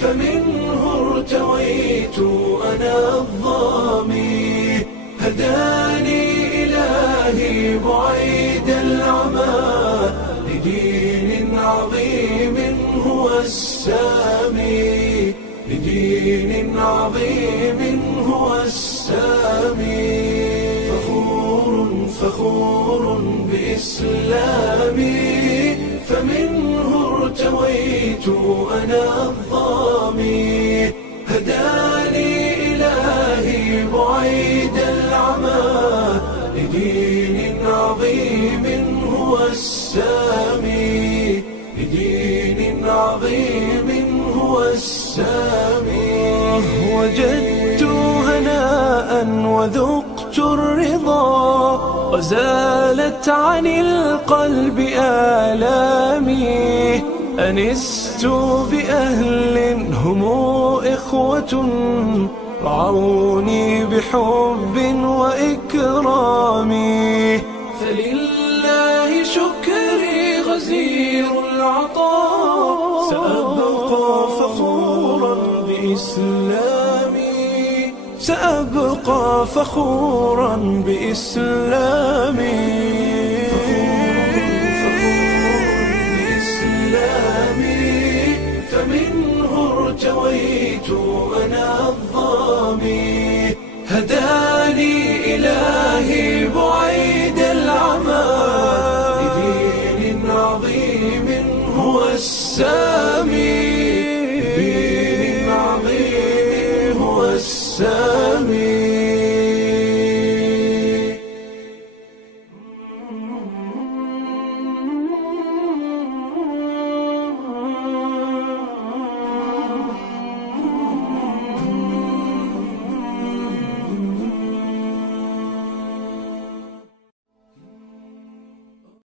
فمنه ارتويت أنا الظامي. هداني إلهي بعيد العمى لدين عظيم هو السامي، لدين عظيم هو السامي. فخور بإسلامي، فمنه ارتويت أنا الظامي. هداني إلهي بعيد العمى لدين عظيم هو السامي، لدين عظيم هو السامي. وجدت هناء وذقت الرضا، وزالت عن القلب آلامي. أنست بأهل هم إخوة رعوني بحب وإكرام. فلله شكري غزير العطاء، سأبقى فخورا بإسلامي، سأبقى فخورا بإسلامي. فمنه ارتويت أنا الظامي. هداني إلهي بعيد العمى لدين عظيم هو السامي.